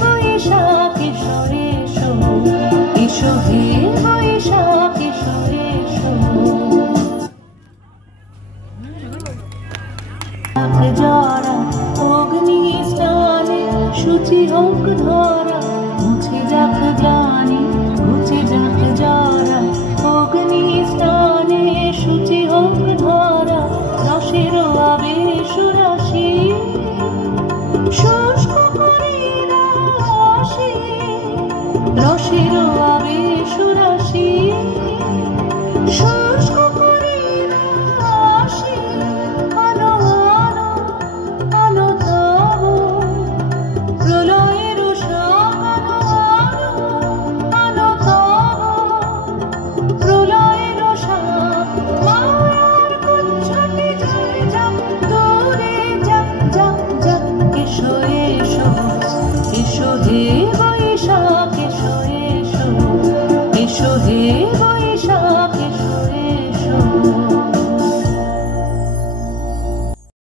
বৈশাখ এসো এসো, এসো হে বৈশাখ এসো এসো। জরা অগ্নি স্নানে শুচি হোক ধরা, মুছে যাক গ্লানি ঘুচে যাক জরা। অগ্নি স্নানে শুচি হোক ধরা, রসের আবেশ রাশি শুষ্ক করে রাশি, রসের আবেশ রাশি শুষ্ক করে রাশি। আলো আলো আলো তব প্রলয়ের শাক, আলো আলো তব প্রলয়ের শাক। মায়ার কুচ্ছটে ঝরে যাক দূরে যাক যাক যাক। এসো এসো, এসো হে বৈশাখ এসো এসো, এসো হে বৈশাখ